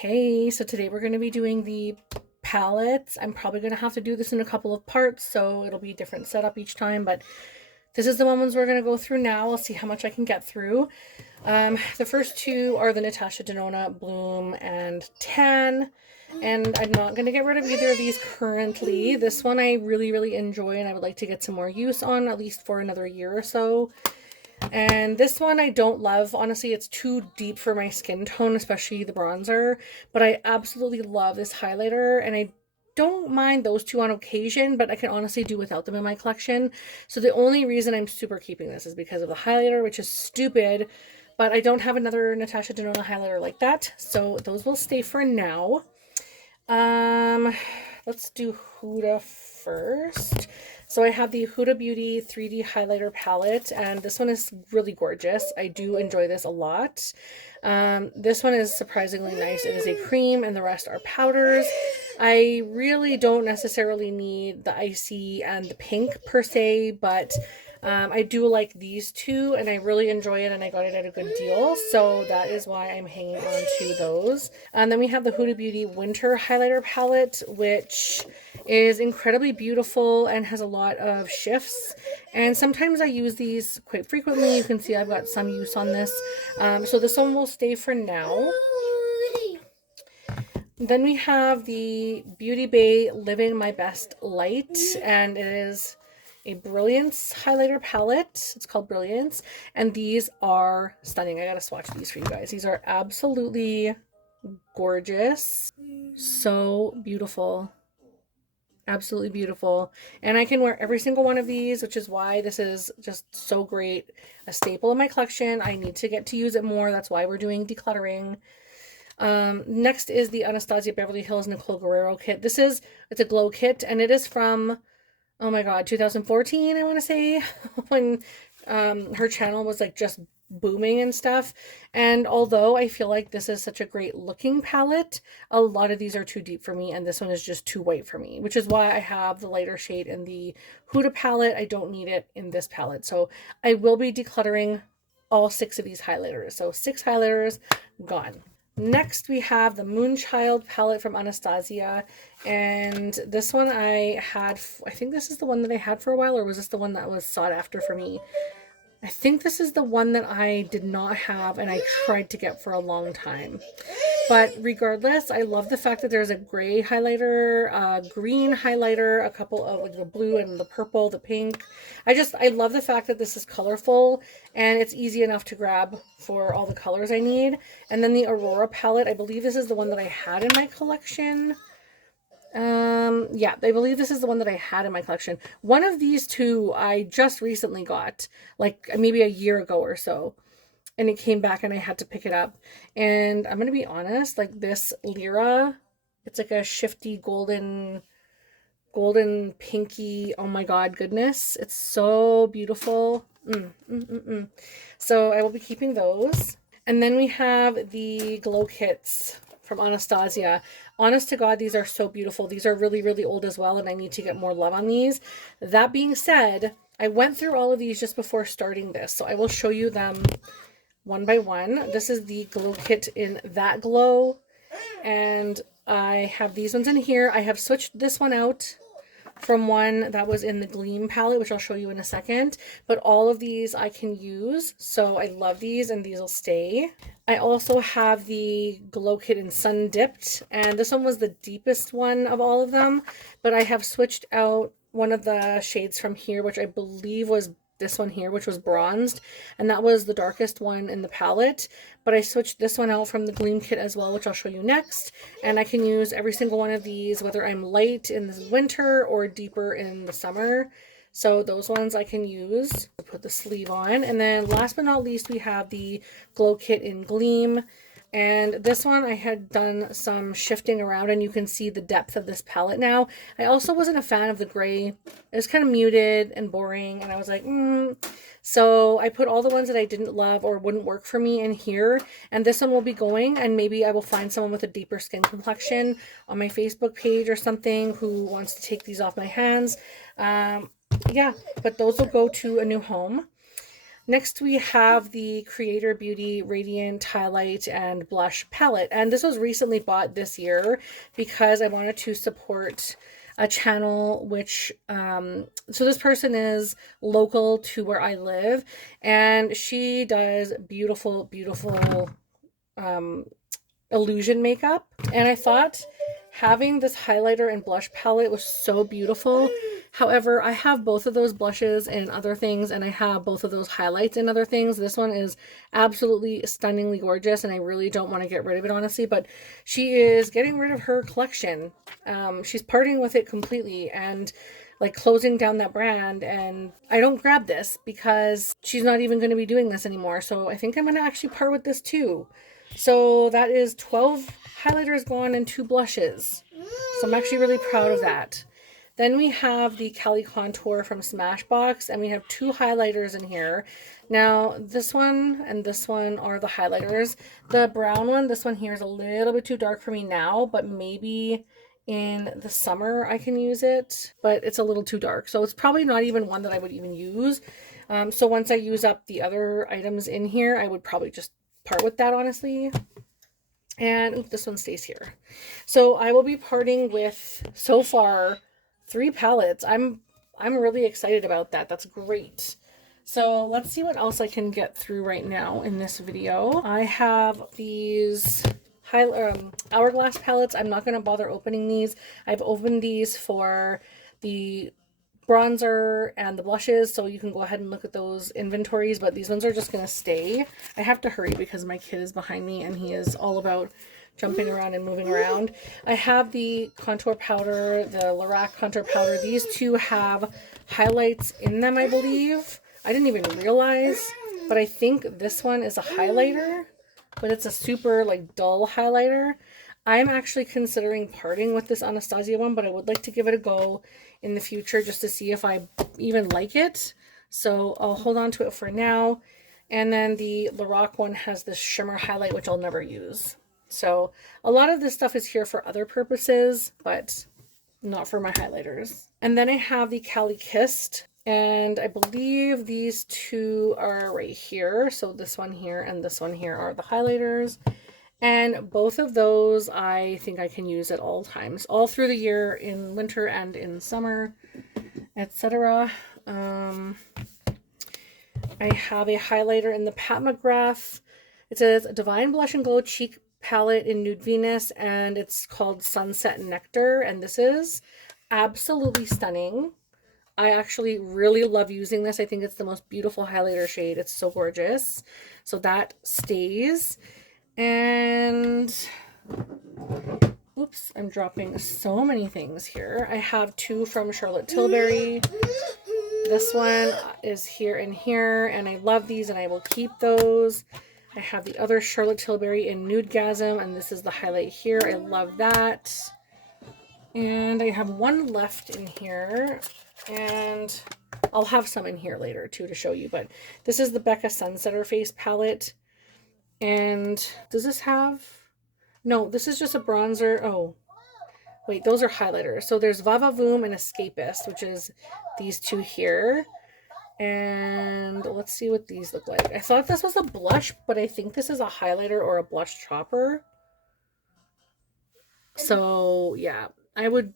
Hey, so today we're going to be doing the palettes. I'm probably going to have to do this in a couple of parts, so it'll be a different setup each time, but this is the ones we're going to go through now. I'll see how much I can get through. The first two are the Natasha Denona Bloom and Tan, and I'm not going to get rid of either of these currently. This one I really enjoy, and I would like to get some more use on, at least for another year or so. And this one I don't love. Honestly, it's too deep for my skin tone, especially the bronzer. But I absolutely love this highlighter, and I don't mind those two on occasion, but I can honestly do without them in my collection. So the only reason I'm super keeping this is because of the highlighter, which is stupid. But I don't have another Natasha Denona highlighter like that, so those will stay for now. Let's do Huda first. So I have the Huda Beauty 3D highlighter palette, and this one is really gorgeous. I do enjoy this a lot. This one is surprisingly nice. It is a cream, and the rest are powders. I really don't necessarily need the icy and the pink per se, but I do like these two, and I really enjoy it, and I got it at a good deal, so that is why I'm hanging on to those. And then we have the Huda Beauty Winter Highlighter Palette, which is incredibly beautiful and has a lot of shifts, and sometimes I use these quite frequently. You can see I've got some use on this, so this one will stay for now. Then we have the Beauty Bay Living My Best Light, and it is a Brilliance highlighter palette. It's called Brilliance, and these are stunning. I gotta swatch these for you guys. These are absolutely gorgeous. So beautiful. Absolutely beautiful. And I can wear every single one of these, which is why this is just so great. A staple in my collection. I need to get to use it more. That's why we're doing decluttering. Next is the Anastasia Beverly Hills Nicole Guerrero kit. It's a glow kit, and it is from, oh my god, 2014, I want to say, when her channel was like just booming and stuff. And although I feel like this is such a great looking palette, a lot of these are too deep for me, and this one is just too white for me, which is why I have the lighter shade in the Huda palette. I don't need it in this palette, so I will be decluttering all 6 of these highlighters. So 6 highlighters gone. Next, we have the Moonchild palette from Anastasia, and this one I think this is the one that I had for a while, or was this the one that was sought after for me? I think this is the one that I did not have and I tried to get for a long time. But regardless, I love the fact that there's a gray highlighter, a green highlighter, a couple of like the blue and the purple, the pink. I love the fact that this is colorful and it's easy enough to grab for all the colors I need. And then the Aurora palette, I believe this is the one that I had in my collection. Yeah, I believe this is the one that I had in my collection. One of these two I just recently got, like maybe a year ago or so, and it came back and I had to pick it up. And I'm gonna be honest, like this Lyra, it's like a shifty golden pinky, oh my god, goodness, it's so beautiful. So I will be keeping those. And then we have the glow kits from Anastasia. Honest to God, these are so beautiful. These are really old as well, and I need to get more love on these. That being said, I went through all of these just before starting this, so I will show you them one by one. This is the glow kit in That Glow, and I have these ones in here. I have switched this one out from one that was in the Gleam palette, which I'll show you in a second, but all of these I can use, so I love these, and these will stay. I also have the glow kit in Sun Dipped, and this one was the deepest one of all of them, but I have switched out one of the shades from here, which I believe was this one here, which was bronzed, and that was the darkest one in the palette, but I switched this one out from the Gleam kit as well, which I'll show you next, and I can use every single one of these, whether I'm light in the winter or deeper in the summer. So those ones I can use. Put the sleeve on, and then last but not least, we have the glow kit in Gleam. And this one I had done some shifting around, and you can see the depth of this palette now. I also wasn't a fan of the gray. It was kind of muted and boring, and I was like, So I put all the ones that I didn't love or wouldn't work for me in here, and this one will be going, and maybe I will find someone with a deeper skin complexion on my Facebook page or something who wants to take these off my hands. Yeah, but those will go to a new home. Next, we have the Creator Beauty Radiant Highlight and Blush Palette. And this was recently bought this year because I wanted to support a channel which, so this person is local to where I live, and she does beautiful, beautiful illusion makeup. And I thought having this highlighter and blush palette was so beautiful. However, I have both of those blushes in other things, and I have both of those highlights in other things. This one is absolutely stunningly gorgeous, and I really don't want to get rid of it, honestly, but she is getting rid of her collection. She's parting with it completely and like closing down that brand, and I don't grab this because she's not even going to be doing this anymore. So I think I'm going to actually part with this too. So that is 12 highlighters gone and 2 blushes. So I'm actually really proud of that. Then we have the Cali Contour from Smashbox, and we have 2 highlighters in here. Now, this one and this one are the highlighters. The brown one, this one here is a little bit too dark for me now, but maybe in the summer I can use it, but it's a little too dark. So it's probably not even one that I would even use. So once I use up the other items in here, I would probably just part with that, honestly. And this one stays here. So I will be parting with, so far, 3 palettes. I'm really excited about that. That's great. So let's see what else I can get through right now in this video. I have these hourglass palettes. I'm not going to bother opening these. I've opened these for the bronzer and the blushes, so you can go ahead and look at those inventories, but these ones are just going to stay. I have to hurry because my kid is behind me and he is all about jumping around and moving around. I have the contour powder, the Lorac contour powder. These two have highlights in them, I believe. I didn't even realize, but I think this one is a highlighter, but it's a super like dull highlighter. I'm actually considering parting with this Anastasia one, but I would like to give it a go in the future just to see if I even like it. So I'll hold on to it for now. And then the Lorac one has this shimmer highlight, which I'll never use. So a lot of this stuff is here for other purposes, but not for my highlighters. And then I have the Cali Kissed, and I believe these 2 are right here. So this one here and this one here are the highlighters. And both of those I think I can use at all times, all through the year, in winter and in summer, etc. I have a highlighter in the Pat McGrath. It says Divine Blush and Glow Cheek Palette in Nude Venus, and it's called Sunset Nectar, and this is absolutely stunning. I actually really love using this. I think it's the most beautiful highlighter shade. It's so gorgeous. So that stays. And oops, I'm dropping so many things here. I have 2 from Charlotte Tilbury. This one is here and here, and I love these and I will keep those. I have the other Charlotte Tilbury in Nudegasm, and this is the highlight here. I love that. And I have 1 left in here, and I'll have some in here later too to show you, but this is the Becca Sunsetter Face palette. And does this have, no, this is just a bronzer. Oh, wait, those are highlighters. So there's Vava Voom and Escapist, which is these 2 here. And let's see what these look like. I thought this was a blush, but I think this is a highlighter or a blush chopper. So yeah, I would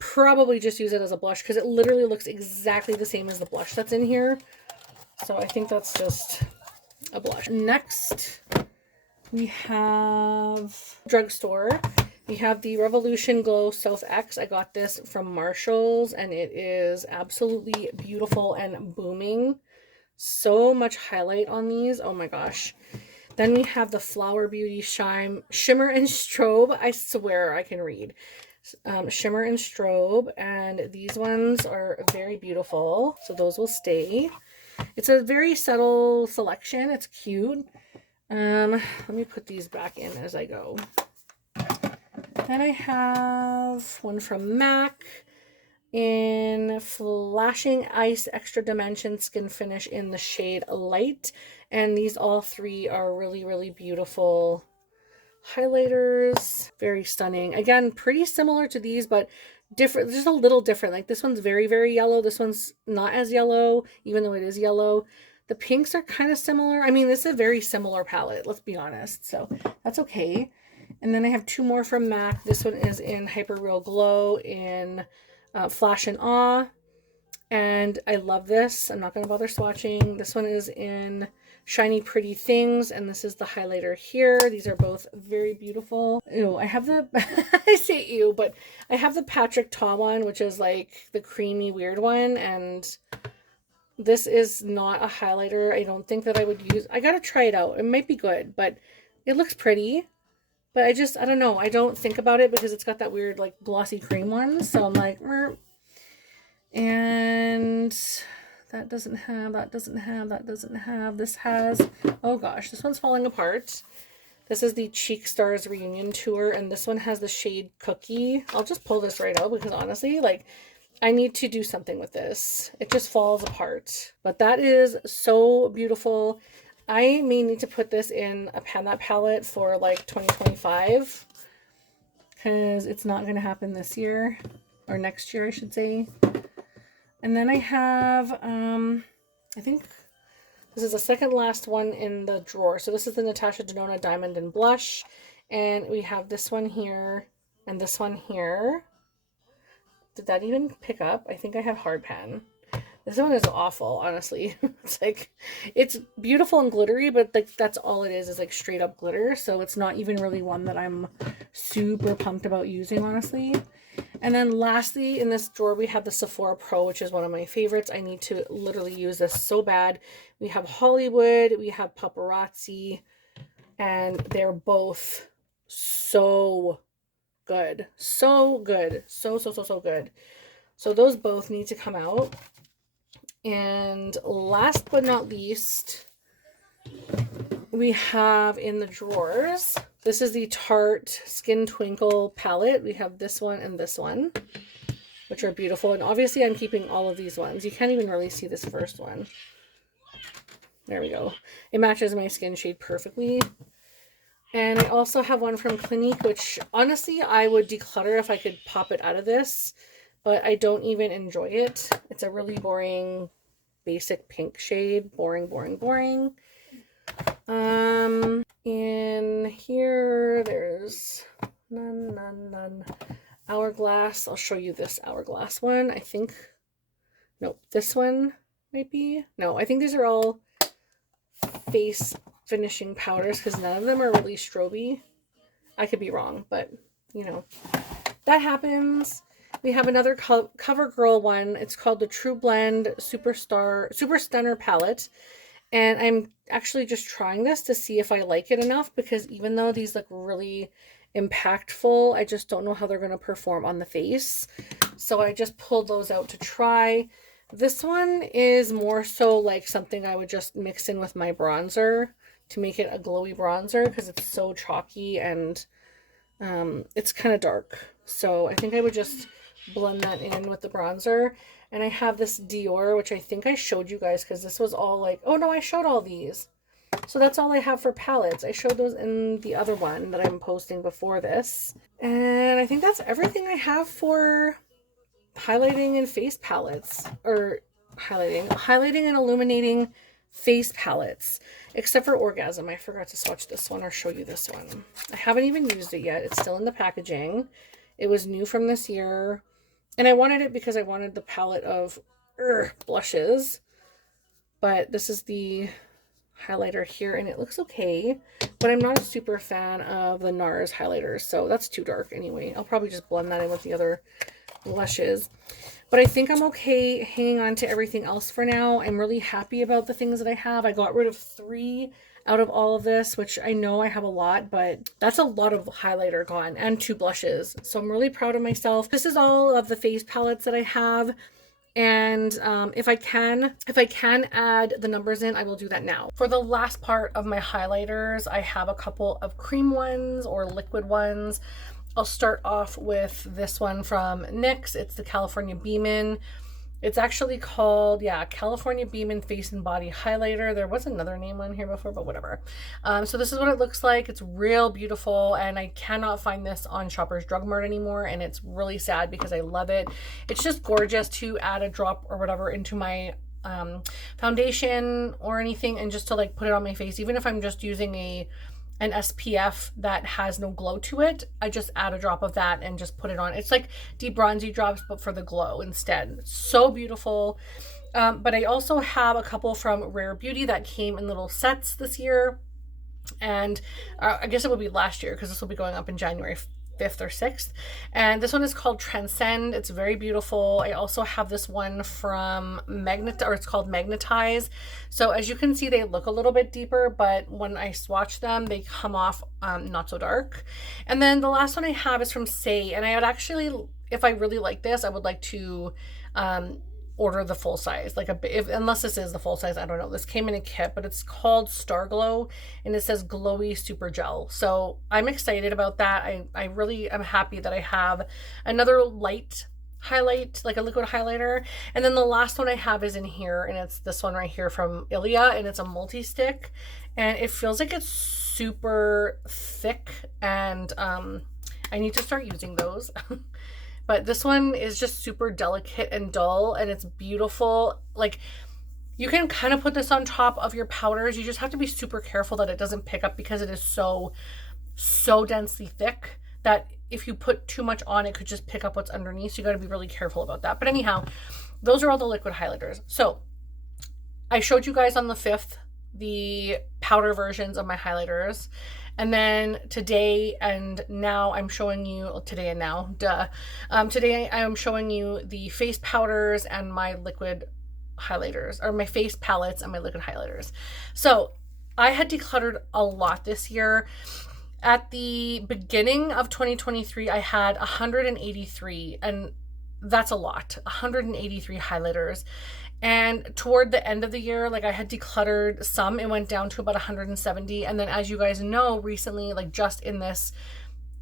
probably just use it as a blush because it literally looks exactly the same as the blush that's in here. So I think that's just a blush. Next, we have drugstore. We have the Revolution Glow South X. I got this from Marshall's, and it is absolutely beautiful and booming. So much highlight on these. Oh my gosh. Then we have the Flower Beauty Shimmer and Strobe. I swear I can read. Shimmer and Strobe, and these ones are very beautiful. So those will stay. It's a very subtle selection. It's cute. Let me put these back in as I go. Then I have one from MAC in Flashing Ice Extra Dimension Skin Finish in the shade Light. And these all 3 are really, really beautiful highlighters. Very stunning. Again, pretty similar to these, but different, just a little different. Like this one's very, very yellow. This one's not as yellow, even though it is yellow. The pinks are kind of similar. I mean, this is a very similar palette, let's be honest. So that's okay. And then I have two more from MAC. This one is in Hyper Real Glow in Flash and Awe. And I love this. I'm not going to bother swatching. This one is in Shiny Pretty Things. And this is the highlighter here. These are both very beautiful. Ew, I have the, I say ew, but I have the Patrick Ta one, which is like the creamy weird one. And this is not a highlighter. I don't think that I would use. I got to try it out. It might be good, but it looks pretty. But I don't know. I don't think about it because it's got that weird like glossy cream one. So I'm like, mer. And that doesn't have, that doesn't have, that doesn't have. This has, oh gosh, this one's falling apart. This is the Cheek Stars Reunion Tour, and this one has the shade Cookie. I'll just pull this right out because honestly, like, I need to do something with this. It just falls apart. But that is so beautiful. I may need to put this in a That palette for like 2025 because it's not going to happen this year, or next year, I should say. And then I have, I think this is the second last one in the drawer. So this is the Natasha Denona Diamond and Blush. And we have this one here and this one here. Did that even pick up? I think I have hard pan. This one is awful, honestly. It's like, it's beautiful and glittery, but like that's all it is like straight up glitter. So it's not even really one that I'm super pumped about using, honestly. And then lastly, in this drawer, we have the Sephora Pro, which is one of my favorites. I need to literally use this so bad. We have Hollywood, we have Paparazzi, and they're both so good. So good. So good. So those both need to come out. And last but not least, we have in the drawers, this is the Tarte Skin Twinkle palette. We have this one and this one, which are beautiful. And obviously I'm keeping all of these ones. You can't even really see this first one. There we go. It matches my skin shade perfectly. And I also have one from Clinique, which honestly I would declutter if I could pop it out of this, but I don't even enjoy it. It's a really boring, basic pink shade. Boring, boring, boring. In here, there's none. Hourglass. I'll show you this Hourglass one. I think, nope, this one might be. No, I think these are all face finishing powders because none of them are really stroby. I could be wrong, but you know, that happens. We have another CoverGirl one. It's called the True Blend Super Stunner palette. And I'm actually just trying this to see if I like it enough, because even though these look really impactful, I just don't know how they're going to perform on the face. So I just pulled those out to try. This one is more so like something I would just mix in with my bronzer to make it a glowy bronzer, because it's so chalky and it's kind of dark. So I think I would just blend that in with the bronzer. And I have this Dior, which I think I showed you guys because this was all like, oh no, I showed all these. So that's all I have for palettes. I showed those in the other one that I'm posting before this. And I think that's everything I have for highlighting and face palettes. Or highlighting and illuminating face palettes. Except for Orgasm. I forgot to swatch this one or show you this one. I haven't even used it yet. It's still in the packaging. It was new from this year. And I wanted it because I wanted the palette of blushes. But this is the highlighter here, and it looks okay. But I'm not a super fan of the NARS highlighters, so that's too dark anyway. I'll probably just blend that in with the other blushes. But I think I'm okay hanging on to everything else for now. I'm really happy about the things that I have. I got rid of 3 out of all of this, which I know I have a lot, but that's a lot of highlighter gone, and 2 blushes. So I'm really proud of myself. This is all of the face palettes that I have. And if I can add the numbers in, I will do that now. For the last part of my highlighters, I have a couple of cream ones or liquid ones. I'll start off with this one from NYX. It's the California Beamin'. It's actually called, yeah, California Beamin' Face and Body Highlighter. There was another name on here before, but whatever. So this is what it looks like. It's real beautiful, and I cannot find this on Shoppers Drug Mart anymore, and it's really sad because I love it. It's just gorgeous to add a drop or whatever into my foundation or anything, and just to like put it on my face, even if I'm just using an SPF that has no glow to it, I just add a drop of that and just put it on. It's like deep bronzy drops, but for the glow instead. So beautiful. But I also have a couple from Rare Beauty that came in little sets this year. And I guess it will be last year, because this will be going up in January 5th or 6th. And this one is called Transcend. It's very beautiful. I also have this one from it's called Magnetize. So as you can see, they look a little bit deeper, but when I swatch them, they come off not so dark. And then the last one I have is from Say, and I would actually, if I really like this, I would like to order the full size, like unless this is the full size, I don't know. This came in a kit, but it's called Star Glow, and it says Glowy Super Gel. So I'm excited about that. I really am happy that I have another light highlight, like a liquid highlighter. And then the last one I have is in here, and it's this one right here from Ilia, and it's a multi-stick, and it feels like it's super thick, and I need to start using those. But this one is just super delicate and dull, and it's beautiful. Like, you can kind of put this on top of your powders. You just have to be super careful that it doesn't pick up, because it is so densely thick that if you put too much on, it could just pick up what's underneath. So you got to be really careful about that. But anyhow, those are all the liquid highlighters. So I showed you guys on the 5th the powder versions of my highlighters. And then today and now I'm showing you, today and now, today I am showing you the face powders and my liquid highlighters, or my face palettes and my liquid highlighters. So I had decluttered a lot this year. At the beginning of 2023, I had 183, and that's a lot, 183 highlighters. And toward the end of the year, like, I had decluttered some. It went down to about 170. And then, as you guys know, recently, like just in this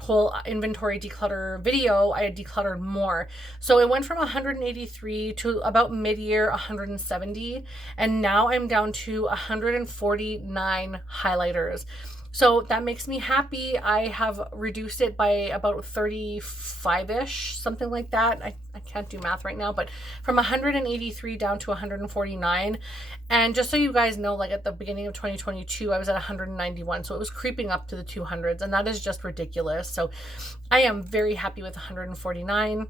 whole inventory declutter video, I had decluttered more. So it went from 183 to about mid-year 170. And now I'm down to 149 highlighters. So that makes me happy. I have reduced it by about 35-ish, something like that. I can't do math right now, but from 183 down to 149. And just so you guys know, like at the beginning of 2022, I was at 191. So it was creeping up to the 200s, and that is just ridiculous. So I am very happy with 149.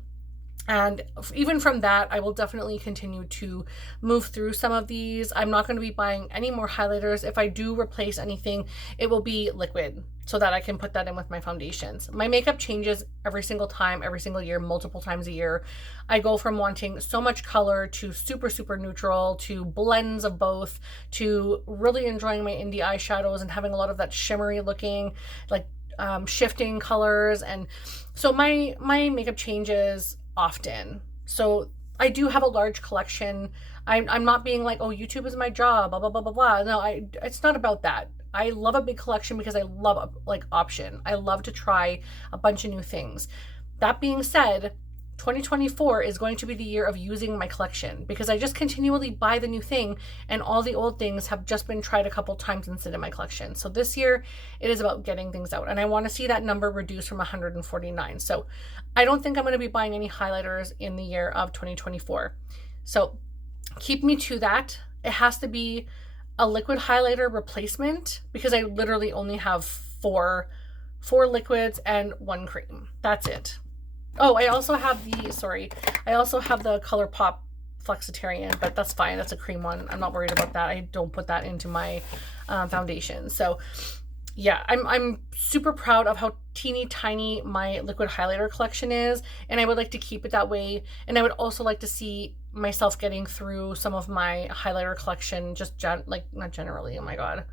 And even from that, I will definitely continue to move through some of these. I'm not going to be buying any more highlighters. If I do replace anything, it will be liquid, so that I can put that in with my foundations. My makeup changes every single time, every single year, multiple times a year. I go from wanting so much color to super, super neutral, to blends of both, to really enjoying my indie eyeshadows and having a lot of that shimmery looking, like shifting colors. And so my makeup changes often. So I do have a large collection. I'm not being like, oh, YouTube is my job, blah, blah, blah, blah, blah. No, it's not about that. I love a big collection because I love like option. I love to try a bunch of new things. That being said, 2024 is going to be the year of using my collection, because I just continually buy the new thing, and all the old things have just been tried a couple times and sit in my collection. So this year it is about getting things out, and I want to see that number reduced from 149. So I don't think I'm going to be buying any highlighters in the year of 2024. So keep me to that. It has to be a liquid highlighter replacement, because I literally only have four liquids and one cream. That's it. Oh, I also have the ColourPop Flexitarian, but that's fine. That's a cream one. I'm not worried about that. I don't put that into my foundation. So yeah, I'm super proud of how teeny tiny my liquid highlighter collection is, and I would like to keep it that way. And I would also like to see myself getting through some of my highlighter collection, just not generally, oh my god,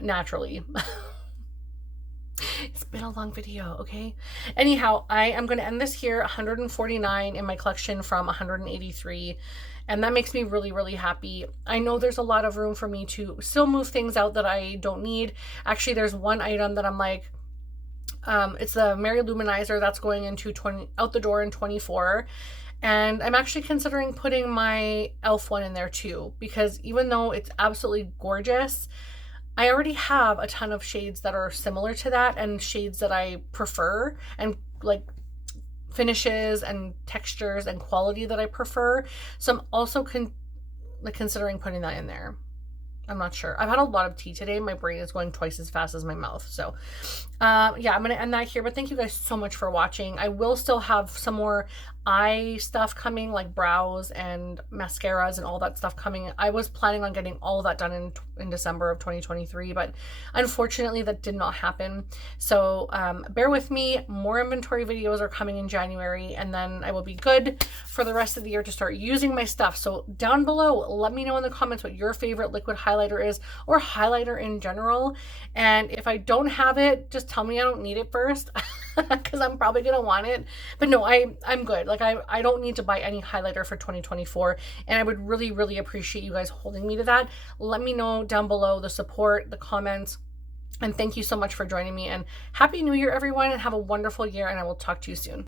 naturally. It's been a long video, okay? Anyhow, I am going to end this here, 149 in my collection from 183, and that makes me really, really happy. I know there's a lot of room for me to still move things out that I don't need. Actually, there's one item that I'm like, it's the Mary Luminizer that's going into out the door in 24. And I'm actually considering putting my e.l.f. one in there too, because even though it's absolutely gorgeous, I already have a ton of shades that are similar to that, and shades that I prefer, and like finishes and textures and quality that I prefer. So I'm also like considering putting that in there. I'm not sure. I've had a lot of tea today. My brain is going twice as fast as my mouth. So yeah, I'm going to end that here. But thank you guys so much for watching. I will still have some more eye stuff coming, like brows and mascaras and all that stuff coming. I was planning on getting all of that done in December of 2023, but unfortunately that did not happen. So bear with me. More inventory videos are coming in January, and then I will be good for the rest of the year to start using my stuff. So down below, let me know in the comments what your favorite liquid highlighter is, or highlighter in general. And if I don't have it, just tell me I don't need it first, because I'm probably gonna want it. But no, I'm good. Like I don't need to buy any highlighter for 2024, and I would really appreciate you guys holding me to that. Let me know down below the support, the comments, and thank you so much for joining me, and Happy New Year everyone, and have a wonderful year, and I will talk to you soon.